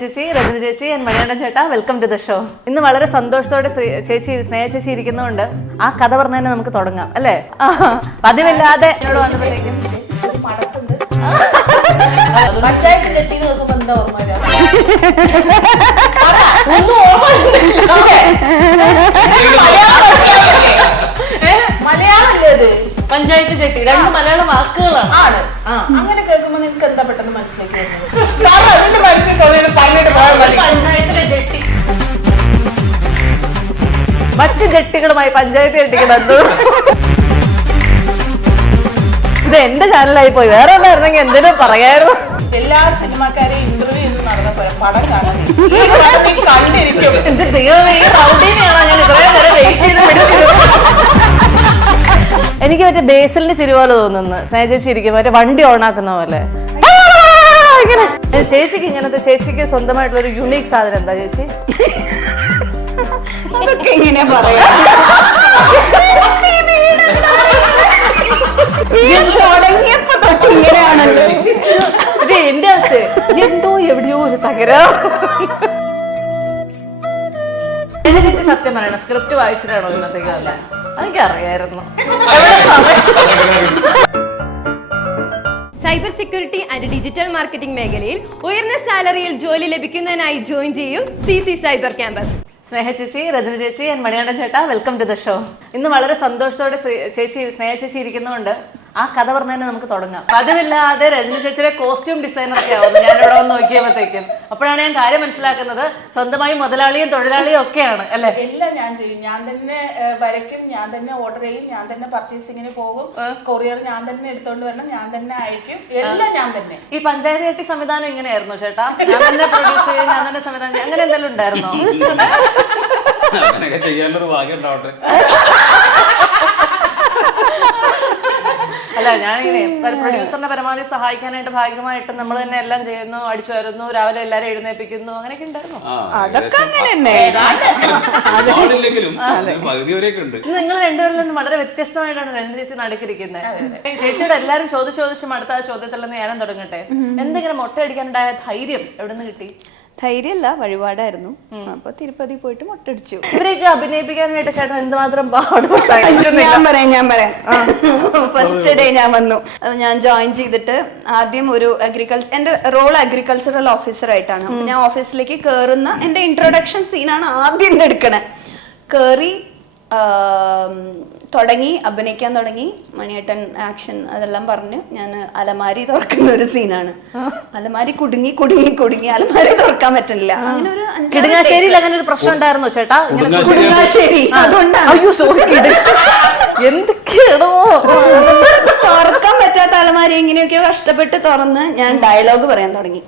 ചേച്ചി, രജനി ചേച്ചി, മണിയണ്ണൻ ചേട്ടാ, വെൽക്കം ടു ദ ഷോ. ഇന്ന് വളരെ സന്തോഷത്തോടെ ചേച്ചി സ്നേഹ ചേച്ചി ഇരിക്കുന്നതുകൊണ്ട് ആ കഥ പറഞ്ഞു തന്നെ നമുക്ക് തുടങ്ങാം അല്ലേ? പതിവില്ലാതെ എന്നോട് വന്നപ്പോഴേക്കും പഞ്ചായത്ത് ചെട്ടി രണ്ട് മലയാള വാക്കുകളാണ്. അങ്ങനെ കേൾക്കുമ്പോ നിനക്ക് എന്താ പെട്ടെന്ന് മനസ്സിലാക്കി? പഞ്ചായത്തിലെ ജെട്ടി മറ്റു ജെട്ടികളുമായി പഞ്ചായത്ത് ജെട്ടിക്ക് ബന്ധം. ഇത് എന്റെ ചാനലായി പോയി. വേറെ ഒന്നായിരുന്നെങ്കിൽ എന്തിനും പറയായിരുന്നു. എല്ലാ സിനിമാക്കാരെയും ഇന്റർവ്യൂ ചെയ്ത് നടന്നപ്പോ പടം കാണാൻ കണ്ടിരിക്കും. എന്റെ ദൈവമേ, ഈ റൗഡീനെയാണോ ഞാൻ ഇത്രയും നേരം വെയിറ്റ് ചെയ്ത് എനിക്ക് മറ്റേ ബേസിലിന്റെ ചിരി പോലെ തോന്നുന്നു. സ്നേഹ ചേച്ചി ഇരിക്കും മറ്റേ വണ്ടി ഓണാക്കുന്ന പോലെ. ചേച്ചിക്ക് ഇങ്ങനത്തെ ചേച്ചിക്ക് സ്വന്തമായിട്ടുള്ള ഒരു യുണീക് സാധനം എന്താ ചേച്ചി? അതൊക്കെ ഇങ്ങനെ പറയാ. തുടങ്ങിയപ്പോ തൊട്ട് ഇങ്ങനെയാണല്ലോ എന്റെ അവസ്ഥ. എന്തോ എവിടെയോ ഒരു തകരാ. ചേച്ചി സത്യം പറയണം, സ്ക്രിപ്റ്റ് വായിച്ചിട്ടാണോ ഇന്നത്തേക്ക്? അല്ല, അതെനിക്ക് അറിയായിരുന്നു. Cyber security and digital marketing മേഖലയിൽ ഉയർന്ന സാലറിയിൽ ജോലി ലഭിക്കുന്നതിനായി ജോയിൻ ചെയ്യും CC സൈബർ ക്യാമ്പസ്. സ്നേഹ ചേച്ചി, രജനി ചേച്ചി, മണിയണ്ണൻ ചേട്ടാ, വെൽക്കം ടു ദ ഷോ. ഇന്ന് വളരെ സന്തോഷത്തോടെ സ്നേഹ ചേച്ചി ഇരിക്കുന്നതുകൊണ്ട് ആ കഥ പറഞ്ഞു തന്നെ നമുക്ക് തുടങ്ങാം. പതിവില്ലാതെ രജനി ചേച്ചിയുടെ കോസ്റ്റ്യൂം ഡിസൈനർ ഒക്കെ ആവുന്നു ഞാനിവിടെ വന്ന് നോക്കിയപ്പോഴത്തേക്കും. അപ്പോഴാണ് ഞാൻ കാര്യം മനസ്സിലാക്കുന്നത്, സ്വന്തമായി മുതലാളിയും തൊഴിലാളിയും ഒക്കെയാണ് അല്ലെ? എല്ലാം ഞാൻ ചെയ്യും. ഞാൻ തന്നെ വരയ്ക്കും, ഞാൻ തന്നെ ഓർഡർ ചെയ്യും, ഞാൻ തന്നെ പർച്ചേസിങ്ങിന് പോകും, കൊറിയർ ഞാൻ തന്നെ എടുത്തോണ്ട് വരണം, ഞാൻ തന്നെ അയക്കും, എല്ലാം ഞാൻ തന്നെ. ഈ പഞ്ചായത്ത് ചെട്ടി സംവിധാനം ഇങ്ങനെയായിരുന്നു ചേട്ടാ? ഞാൻ തന്നെ പ്രൊഡ്യൂസ് ചെയ്യും, ഞാൻ തന്നെ സംവിധാനം ചെയ്യും, അങ്ങനെ എന്തെങ്കിലും ഉണ്ടായിരുന്നോ? അങ്ങനെയൊക്കെ ചെയ്യാനൊരു ഭാഗ്യം ഉണ്ടാവട്ടെ. അല്ല, ഞാനിങ്ങനെ ഒരു പ്രൊഡ്യൂസറിനെ പരമാവധി സഹായിക്കാനായിട്ട് ഭാഗമായിട്ട് നമ്മൾ തന്നെ എല്ലാം ചെയ്യുന്നു, അടിച്ചു വരുന്നു, രാവിലെ എല്ലാരും എഴുന്നേൽപ്പിക്കുന്നു, അങ്ങനെയൊക്കെ ഉണ്ടായിരുന്നു. അതൊക്കെ അങ്ങനെ തന്നെ. നിങ്ങൾ രണ്ടുപേരിൽ നിന്ന് വളരെ വ്യത്യസ്തമായിട്ടാണ് രജനി ചേച്ചി നടുക്കിരിക്കുന്നത്. ചേച്ചിയോട് എല്ലാരും ചോദിച്ച് മടുത്ത ആ ചോദ്യത്തിൽ നിന്ന് ഞാനും തുടങ്ങട്ടെ. എന്തെങ്കിലും മുട്ടയടിക്കാനുണ്ടായ ധൈര്യം എവിടെ നിന്ന് കിട്ടി? ധൈര്യമല്ല, വഴിപാടായിരുന്നു. അപ്പൊ തിരുപ്പതി പോയിട്ട് മുട്ടടിച്ചു. ഇവരെയൊക്കെ അഭിനയിപ്പിക്കാനായിട്ട് ചേട്ടൻ എന്തുമാത്രം പാടുപെട്ടു? ഞാൻ പറയാം. ഫസ്റ്റ് ഡേ ഞാൻ വന്നു, ഞാൻ ജോയിൻ ചെയ്തിട്ട് ആദ്യം ഒരു അഗ്രികൾച്ചർ, എന്റെ റോൾ അഗ്രികൾച്ചറൽ ഓഫീസർ ആയിട്ടാണ്. അപ്പൊ ഞാൻ ഓഫീസിലേക്ക് കയറുന്ന എന്റെ ഇൻട്രൊഡക്ഷൻ സീനാണ് ആദ്യം എടുക്കണേ. കയറി അഭിനയിക്കാൻ തുടങ്ങി. മണിയേട്ടൻ ആക്ഷൻ അതെല്ലാം പറഞ്ഞ് ഞാൻ അലമാരി തുറക്കുന്ന ഒരു സീനാണ്. അലമാരി കുടുങ്ങി അലമാരി തുറക്കാൻ പറ്റില്ല. അങ്ങനെ ഒരു കിടങ്ങാശ്ശേരിയിൽ അങ്ങനെ ഒരു പ്രശ്നം ഉണ്ടായിരുന്നോ ചേട്ടാ? കുടുങ്ങാശ്ശേരി, അതുകൊണ്ടാണ്. അയ്യോ സോറി, എന്തൊക്കെയാണോ തുറക്കാൻ പറ്റാത്ത അലമാരി എങ്ങനെയൊക്കെയോ കഷ്ടപ്പെട്ട് തുറന്ന് ഞാൻ ഡയലോഗ് പറയാൻ തുടങ്ങി.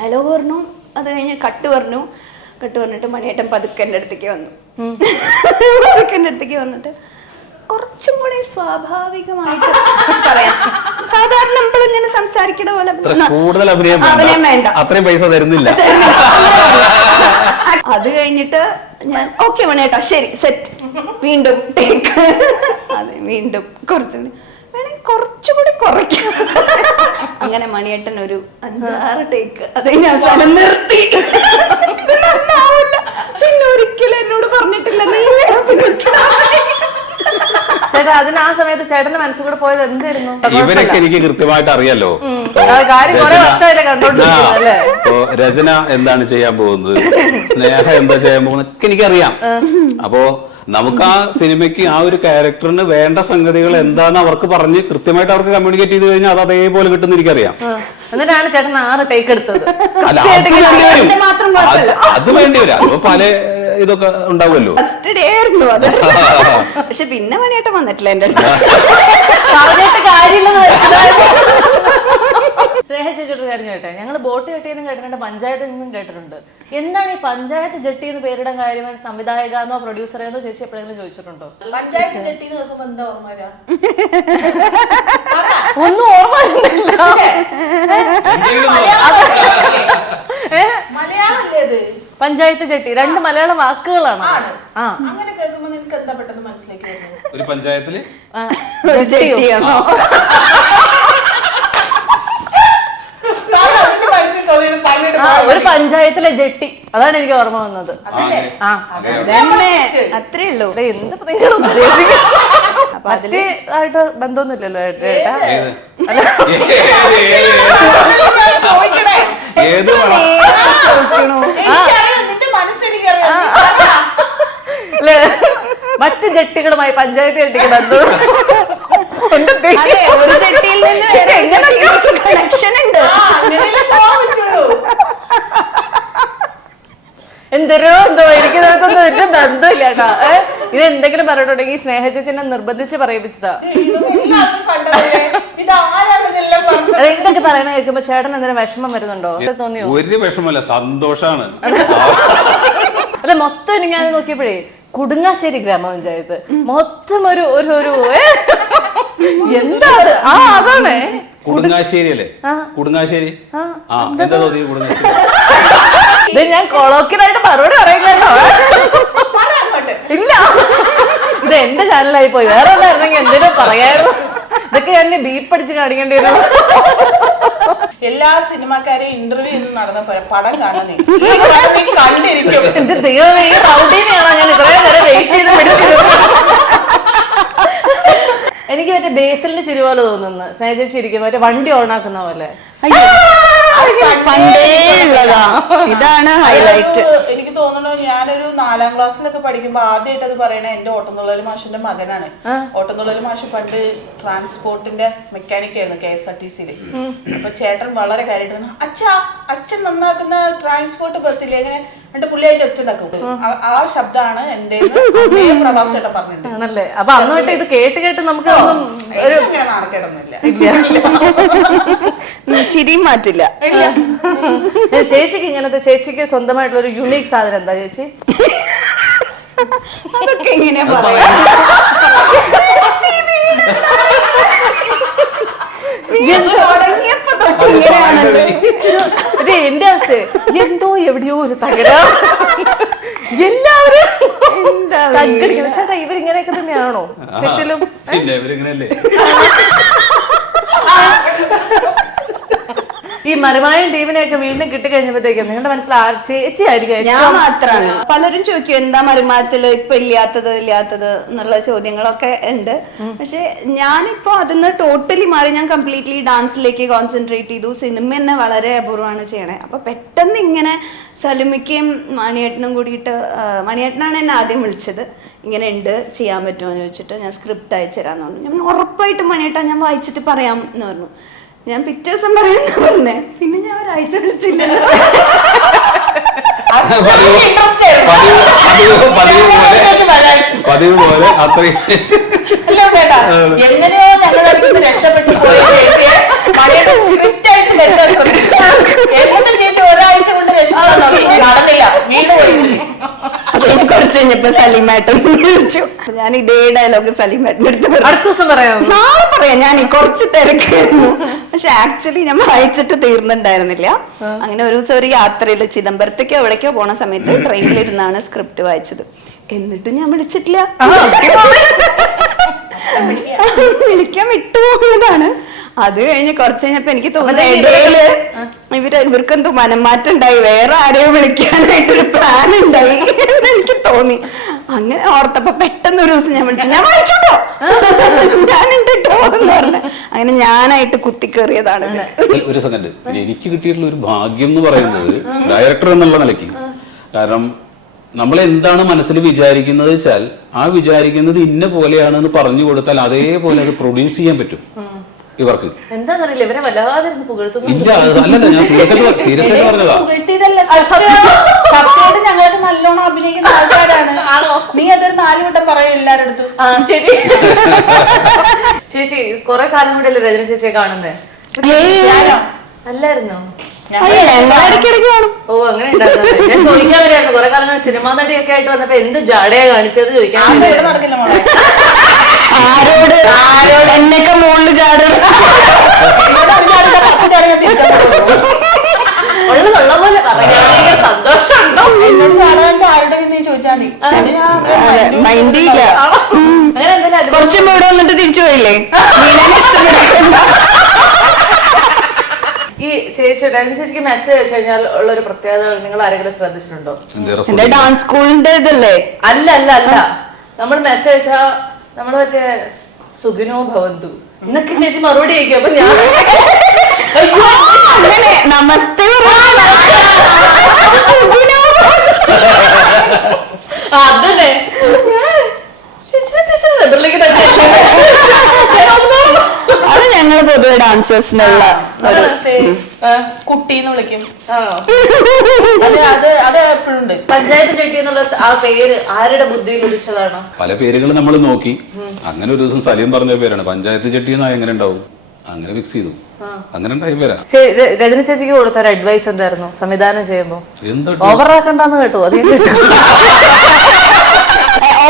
ഡയലോഗ് പറഞ്ഞു, അത് കഴിഞ്ഞ് കട്ട് പറഞ്ഞിട്ട് മണിയേട്ടൻ പതുക്കെ എൻ്റെ അടുത്തേക്ക് വന്നു. വന്നിട്ട് കുറച്ചും കൂടെ സ്വാഭാവികമായിട്ട് പറയാം. സാധാരണ നമ്മളിങ്ങനെ സംസാരിക്കണ പോലെ കൂടുതൽ അഭിനയം വേണ്ട, അത്രയും പൈസ തരുന്നില്ല. അത് കഴിഞ്ഞിട്ട് ഞാൻ ഓക്കെ മണിയേട്ടാ ശരി സെറ്റ്, വീണ്ടും ടേക്ക്. അതെ, വീണ്ടും കുറച്ചുകൂടി കുറയ്ക്കാം. അങ്ങനെ മണിയേട്ടൻ ഒരു 5-6 ടേക്ക് അത് ഞാൻ അവസാനം നിർത്തി. പിന്നെ ഒരിക്കലും എന്നോട് പറഞ്ഞിട്ടില്ല നീ ചേട്ടാ. അതിന് ആ സമയത്ത് ചേട്ടന്റെ മനസ്സിൽ കൂടെ പോയത് എന്തായിരുന്നു? ഇവരൊക്കെ എനിക്ക് കൃത്യമായിട്ട് അറിയാലോ. രചന എന്താണ് ചെയ്യാൻ പോകുന്നത്, സ്നേഹ എന്താ ചെയ്യാൻ പോകുന്നത് ഒക്കെ എനിക്കറിയാം. അപ്പോ നമുക്ക് ആ സിനിമയ്ക്ക് ആ ഒരു ക്യാരക്ടറിന് വേണ്ട സംഗതികൾ എന്താന്ന് അവർക്ക് പറഞ്ഞ് കൃത്യമായിട്ട് അവർക്ക് കമ്മ്യൂണിക്കേറ്റ് ചെയ്ത് കഴിഞ്ഞാൽ അത് അതേപോലെ കിട്ടുന്ന എനിക്കറിയാം. എന്നിട്ടാണ് ചേട്ടൻ 6 ടേക്ക് എടുത്തത്. അത് വേണ്ടി വരും. അപ്പൊ പല ഇതൊക്കെ ഉണ്ടാവുമല്ലോ. ഫസ്റ്റ് ഡേ ആയിരുന്നു അത്. പക്ഷെ പിന്നെ മണിയേട്ടൻ വന്നിട്ടില്ല എന്റെ അടുത്ത്. സ്നേഹ ചേച്ചിയുടെ കാര്യം കേട്ടെ, ഞങ്ങൾ ബോട്ട് കെട്ടിയെന്നും കേട്ടിട്ടുണ്ട്, പഞ്ചായത്തിൽ നിന്നും കേട്ടിട്ടുണ്ട്. എന്താണ് ഈ പഞ്ചായത്ത് ജെട്ടി എന്ന് പേരിടാൻ കാര്യം? സംവിധായകനോ പ്രൊഡ്യൂസറേന്നോ ചേച്ചി എപ്പോഴെങ്കിലും ചോദിച്ചിട്ടുണ്ടോ? പഞ്ചായത്ത് ജെട്ടി കേൾക്കുമ്പോ എന്താ ഓർമ്മ? ഒന്നും ഓർമ്മ പഞ്ചായത്ത് ജെട്ടി രണ്ട് മലയാള വാക്കുകളാണ്. അങ്ങനെ കേൾക്കുമ്പോ നിനക്ക് എന്താ പെട്ടെന്ന് മനസ്സിലാക്കി? ഒരു പഞ്ചായത്തില് ഒരു പഞ്ചായത്തിലെ ജെട്ടി, അതാണ് എനിക്ക് ഓർമ്മ വന്നത്. ആ അതന്നെ, അത്രേ ഉള്ളൂ. ഇവിടെ എന്ത് നിങ്ങൾ ഉദ്ദേശിക്കുന്നത്? മറ്റേ ആയിട്ട് ബന്ധമൊന്നുമില്ലല്ലോ ചേട്ടാ. ഏത് ചോദിക്കണു. നിന്റെ മനസ്സെനിക്കറിയാം. അല്ലേ, മറ്റു ജെട്ടികളുമായി പഞ്ചായത്ത് ജെട്ടിക്ക് ബന്ധം. അതെ, ഒരു ചെട്ടിയിൽ നിന്ന് വേറെ ചെട്ടിയിലേക്ക് കണക്ഷൻ ഉണ്ട്. എന്തോ എനിക്ക് നിനക്കൊന്നും ഒരു ബന്ധമില്ല കേട്ടോ. ഇത് എന്തെങ്കിലും പറഞ്ഞിട്ടുണ്ടെങ്കിൽ സ്നേഹ ചേച്ചിനെ നിർബന്ധിച്ച് പറയിപ്പിച്ചതാ. അതെ, ഇതൊക്കെ പറയണ കേൾക്കുമ്പോ ചേട്ടൻ എന്തെങ്കിലും വിഷമം വരുന്നുണ്ടോ? തോന്നിയോ? ഒരു വിഷമല്ല, സന്തോഷാണ്. അല്ല, മൊത്തം ഞാൻ നോക്കിയപ്പോഴേ കുടുങ്ങാശ്ശേരി ഗ്രാമപഞ്ചായത്ത് മൊത്തം ഒരു ഒരു ഒരു എന്താ അതാണ് കുടുങ്ങാശ്ശേരി അല്ലേ? കുടുങ്ങാശ്ശേരി. എന്താ തോന്നി കുടുങ്ങാശ്ശേരി? ഇത് ഞാൻ കൊളോക്കിയലായിട്ട് മറുപടി പറയുന്നോ? ഇല്ല, ഇത് എന്റെ ചാനലായി പോയി. വേറെ ഒന്നായിരുന്നെങ്കിൽ എന്തെങ്കിലും പറയായിരുന്നു. ഇതൊക്കെ ഞാൻ ബീപ്പടിച്ച് കാണിക്കേണ്ടി വരും. എല്ലാ സിനിമാക്കാരെയും ഇന്റർവ്യൂ ചെയ്ത് നടന്ന പടം കാണുന്നേ കണ്ടിരിക്കും. എന്റെ ദൈവമേ, ഈ റൗഡീനെയാണോ ഞാൻ ഇത്രയും നേരം വെയിറ്റ് ചെയ്ത് പിടിച്ചത്? എനിക്ക് മറ്റേ ബേസലിന് ചിരി പോലെ തോന്നുന്നു സ്നേഹിച്ച ശരിക്കും, മറ്റേ വണ്ടി ഓണാക്കുന്ന പോലെ. പണ്ടേ ഉള്ളതാ, ഇതാണ് ഹൈലൈറ്റ്. എനിക്ക് തോന്നുന്നു ഞാനൊരു 4ാം ക്ലാസ്സിലൊക്കെ പഠിക്കുമ്പോ ആദ്യമായിട്ട് അത് പറയണ എന്റെ ഓട്ടംതുള്ളൽ മാഷിന്റെ മകനാണ്. ഓട്ടംതുള്ളൽ മാഷ് പണ്ട് ട്രാൻസ്പോർട്ടിന്റെ മെക്കാനിക് ആയിരുന്നു KSRTC-യില്. അപ്പൊ ചേട്ടൻ വളരെ കാര്യമായിട്ട് അച്ഛൻ നന്നാക്കുന്ന ട്രാൻസ്പോർട്ട് ബസ്സിൽ എങ്ങനെ എന്റെ പുള്ളിയായിട്ട് ഒച്ചുണ്ടാക്കും. ആ ശബ്ദമാണ് എന്റെ പ്രഭാസ് ചേട്ടൻ പറഞ്ഞിട്ടുണ്ട്. ആണല്ലേ? അപ്പൊ അന്ന് തൊട്ട് ഇത് കേട്ട് കേട്ട് നമുക്ക് അങ്ങനെ നാണക്കേടൊന്നുമില്ല. ചിരിയും മാറ്റില്ല. ചേച്ചിക്ക് ഇങ്ങനത്തെ, ചേച്ചിക്ക് സ്വന്തമായിട്ടുള്ള ഒരു യുണീക് സാധനം എന്താ ചേച്ചി? അതൊക്കെ എങ്ങനെയാ പറയാ? തുടങ്ങിയപ്പോ തൊട്ട് ഇങ്ങനെയാണല്ലോ. എന്റെ അവസ്ഥ എന്തോ എവിടെയോ ഒരു തകരാ. എല്ലാവരും സംഘടിക്കുന്നത്. ചേട്ടാ, ഇവരിങ്ങനെയൊക്കെ തന്നെയാണോ തെറ്റിലും? പിന്നെ ഇവരിങ്ങനെയല്ലേ? ഈ മരുമായും ടീമിനെയൊക്കെ വീണ്ടും കിട്ടിക്കഴിഞ്ഞപ്പോഴത്തേക്കും നിങ്ങളുടെ മനസ്സിൽ ചേച്ചി ആയിരിക്കും. ഞാൻ മാത്രാണ്. പലരും ചോദിക്കും എന്താ മരുമായത്തില് ഇപ്പൊ ഇല്ലാത്തത് എന്നുള്ള ചോദ്യങ്ങളൊക്കെ ഉണ്ട്. പക്ഷെ ഞാനിപ്പോ അതിന്ന് ടോട്ടലി മാറി. ഞാൻ കംപ്ലീറ്റ്ലി ഡാൻസിലേക്ക് കോൺസെൻട്രേറ്റ് ചെയ്തു. സിനിമ തന്നെ വളരെ അപൂർവമാണ് ചെയ്യണേ. അപ്പൊ പെട്ടെന്ന് ഇങ്ങനെ സലുമിക്കയും മണിയേട്ടനും കൂടിയിട്ട്, മണിയേട്ടനാണ് എന്നെ ആദ്യം വിളിച്ചത്. ഇങ്ങനെ ഉണ്ട്, ചെയ്യാൻ പറ്റുമോ എന്ന് ചോദിച്ചിട്ട് ഞാൻ സ്ക്രിപ്റ്റ് അയച്ചു തരാന്ന് പറഞ്ഞു. ഞാൻ ഉറപ്പായിട്ടും മണിയേട്ടാ ഞാൻ വായിച്ചിട്ട് പറയാം എന്ന് പറഞ്ഞു. ഞാൻ പിറ്റേ ദിവസം പറയാന്ന് പറഞ്ഞേ. പിന്നെ ഞാൻ ഒരാഴ്ച വിളിച്ചില്ല. പതിവ് പോലെ അത്രയും എങ്ങനെയോ ഞങ്ങൾ രക്ഷപ്പെട്ടു പോയി. ഒരാഴ്ച കൊണ്ട് നടന്നില്ല, വീണ്ടും കുറച്ച് കഴിഞ്ഞപ്പോ സലീമേട്ടൻ വിളിച്ചു. ഞാൻ ഇതേ ഡയലോഗ് സലീമേട്ടൻ്റെ അടുത്ത് അടുത്ത ദിവസം പറയാം. നാളെ പറയാം. ഞാൻ കുറച്ച് തിരക്കായിരുന്നു. പക്ഷെ ആക്ച്വലി ഞാൻ വായിച്ചിട്ട് തീർന്നിട്ടുണ്ടായിരുന്നില്ല. അങ്ങനെ ഒരു ദിവസം ഒരു യാത്രയില് ചിദംബരത്തേക്കോ എവിടേക്കോ പോണ സമയത്ത് ട്രെയിനിലിരുന്നാണ് സ്ക്രിപ്റ്റ് വായിച്ചത്. എന്നിട്ടും ഞാൻ വിളിച്ചിട്ടില്ല. വിളിക്കാൻ വിട്ടുപോയതാണ്. അത് കഴിഞ്ഞ് കുറച്ച് കഴിഞ്ഞപ്പോ എനിക്ക് തോന്നുന്നു ഇടയില് ഇവർക്കെന്തോ മനംമാറ്റം ഉണ്ടായി. വേറെ ആരെയും വിളിക്കാനായിട്ടൊരു പ്ലാൻ ഉണ്ടായി എന്ന് എനിക്ക് തോന്നി. അങ്ങനെ ഓർത്തപ്പോ പെട്ടെന്ന് ഒരു ദിവസം ഞാൻ വിളിച്ചു. ഞാൻ വായിച്ചോട്ടോ, ഞാനുണ്ട് കേട്ടോ എന്ന് പറഞ്ഞു. അങ്ങനെ ഞാനായിട്ട് കുത്തിക്കേറിയതാണ്. ഒരു സെക്കൻഡ്, എനിക്ക് കിട്ടിയിട്ടുള്ള ഒരു ഭാഗ്യം എന്ന് പറയുന്നത് ഡയറക്ടർ എന്നുള്ള നിലയ്ക്ക്, കാരണം നമ്മൾ എന്താണ് മനസ്സിൽ വിചാരിക്കുന്നത് വെച്ചാൽ ആ വിചാരിക്കുന്നത് ഇന്ന പോലെയാണെന്ന് പറഞ്ഞു കൊടുത്താൽ അതേപോലെ അത് പ്രൊഡ്യൂസ് ചെയ്യാൻ പറ്റും ഇവർക്ക്. എന്താന്നറിയില്ല, ഇവരെ വല്ലാതെ പുകഴ്ത്തുന്നു. ഇല്ല, അല്ലല്ല, ഞാൻ സീരിയസ് ആയിട്ട് പറഞ്ഞതാ. സത്യമായിട്ട് ഞങ്ങൾക്ക് നല്ലോണം അഭിനയിക്കുന്ന ആൾക്കാരാണ്. നീ അതൊരു 4 വട്ടം പറയും എല്ലാരടുത്തും. ശരി. ചേച്ചി കുറെ കാലം കൂടെയല്ലേ രജനി ചേച്ചിയെ കാണുന്നേ? അല്ലായിരുന്നോ? ഓ, അങ്ങനെ ഉണ്ടാകുന്നത്. ഞാൻ ചോദിക്കാൻ വരെയായിരുന്നു. കുറെ കാലം സിനിമാ നടിയൊക്കെ ആയിട്ട് വന്നപ്പോ എന്ത് ജാടയാ കാണിച്ചത് ചോദിക്കാൻ. നടക്കില്ല മോളെ. ആരോട് എന്നൊക്കെ മുകളിൽ ചാടും. ഉള്ളതുള്ള പോലെ പറയാണെങ്കിൽ സന്തോഷമുണ്ടോ? എന്നോട് ചാടാൻ ആരുടെ പിന്നെ ചോദിച്ചാൽ മൈൻഡ് ഇല്ല. അങ്ങനെ എന്തെങ്കിലും കുറച്ചും ഇവിടെ വന്നിട്ട് തിരിച്ചു പോയില്ലേ? ഇഷ്ടപ്പെട്ടില്ല. ഈ ചേച്ചി രജനി ചേച്ചിക്ക് മെസ്സേജ് അയച്ചു കഴിഞ്ഞാൽ ഉള്ള ഒരു പ്രത്യേകത നിങ്ങൾ ആരെങ്കിലും ശ്രദ്ധിച്ചിട്ടുണ്ടോ? എന്റെ ഡാൻസ് സ്കൂളിന്റെ ഇതല്ലേ? അല്ല അല്ല അല്ല, നമ്മൾ മെസ്സേജ് അയച്ചാ നമ്മൾ മറ്റേ സുഖിനോ ഭവന്തു എന്നൊക്കെ ചേച്ചി മറുപടി അയക്കും. അപ്പൊ ഞാൻ അങ്ങനെ നമസ്തേ അതന്നെ അത് ഞങ്ങൾ പൊതുവെ ഡാൻസേഴ്സിനുള്ള കുട്ടീന്ന് വിളിക്കും. ആണോ? അത് എപ്പോഴും ഉണ്ട്. പഞ്ചായത്ത് ചെട്ടി എന്നുള്ള ആ പേര് ആരുടെ ബുദ്ധിയിൽ ഉദിച്ചതാണോ? പല പേരുകൾ നമ്മൾ നോക്കി, അങ്ങനെ ഒരു ദിവസം സലീം പറഞ്ഞ പേരാണ് പഞ്ചായത്ത് ചെട്ടി എന്നാ എങ്ങനെ ഉണ്ടാവും, അങ്ങനെ ഫിക്സ് ചെയ്തു, അങ്ങനെ ഉണ്ടായി പേരാ. രജനി ചേച്ചിക്ക് കൊടുത്ത ഒരു അഡ്വൈസ് എന്തായിരുന്നു സംവിധാനം ചെയ്യുമ്പോ? എന്താ ഓവറാക്കണ്ടെന്ന് കേട്ടോ? അത്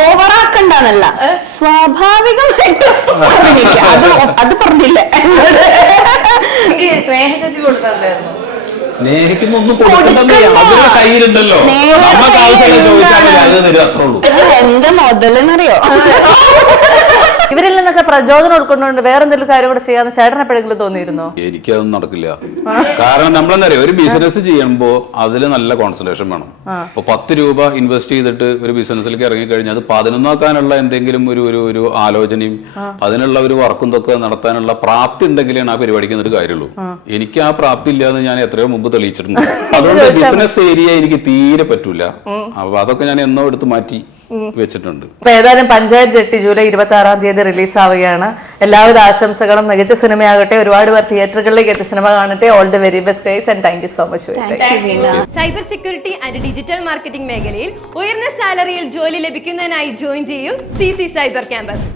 ഓവറാക്കണ്ടെന്നല്ല, സ്വാഭാവികമായിട്ട് അത് പറഞ്ഞില്ല. സ്നേഹ ചേച്ചി കൊടുത്തായിരുന്നു. സ്നേഹിക്കുമ്പോ ഒന്നും കൊടുക്കണ്ടെന്നേ, അവരുടെ കയ്യിലുണ്ടല്ലോ, നമുക്ക് ആവശ്യമുള്ള ചോദിച്ചാൽ അത് തരും, അത്രേ ഉള്ളൂ. എന്താ മുതലെന്നറിയോ? ഇവരിൽ നിന്നൊക്കെ പ്രചോദനം ഉൾക്കൊണ്ടുകൊണ്ട് വേറെ എന്തെങ്കിലും കാര്യം കൂടെ ചെയ്യാന്ന് ചേട്ടൻ എപ്പോഴെങ്കിലും തോന്നിയിരുന്നോ? എനിക്കതൊന്നും നടക്കില്ല. കാരണം നമ്മളെന്താ പറയുക, ഒരു ബിസിനസ് ചെയ്യുമ്പോ അതിൽ നല്ല കോൺസെൻട്രേഷൻ വേണം. ഇപ്പൊ 10 രൂപ ഇൻവെസ്റ്റ് ചെയ്തിട്ട് ഒരു ബിസിനസ്സിലേക്ക് ഇറങ്ങിക്കഴിഞ്ഞാൽ അത് 11 ആക്കാനുള്ള എന്തെങ്കിലും ഒരു ആലോചനയും അതിനുള്ള ഒരു വർക്കും ഇതൊക്കെ നടത്താനുള്ള പ്രാപ്തി ഉണ്ടെങ്കിലാണ് ആ പരിപാടിക്ക് ഒരു കാര്യമുള്ളൂ. എനിക്ക് ആ പ്രാപ്തി ഇല്ലാന്ന് ഞാൻ എത്രയോ മുമ്പ് തെളിയിച്ചിട്ടുണ്ട്. അതുകൊണ്ട് ബിസിനസ് ഏരിയ എനിക്ക് തീരെ പറ്റൂല. അപ്പൊ അതൊക്കെ ഞാൻ എന്നോ എടുത്ത് മാറ്റി വെച്ചിട്ടുണ്ട്. അപ്പൊ ഏതായാലും പഞ്ചായത്ത് ജെട്ടി ജൂലൈ 26-ാം തീയതി റിലീസ് ആവുകയാണ്. എല്ലാവിധ ആശംസകളും. മികച്ച സിനിമയാകട്ടെ, ഒരുപാട് പേർ തിയേറ്ററുകളിലേക്ക് എത്തി സിനിമ കാണട്ടെ. All the very best days and thank you so much. Cyber security and digital marketing മേഖലയിൽ ഉയർന്ന സാലറിയിൽ ജോലി ലഭിക്കുന്നതിനായി ജോയിൻ ചെയ്യും CC സൈബർ ക്യാമ്പസ്.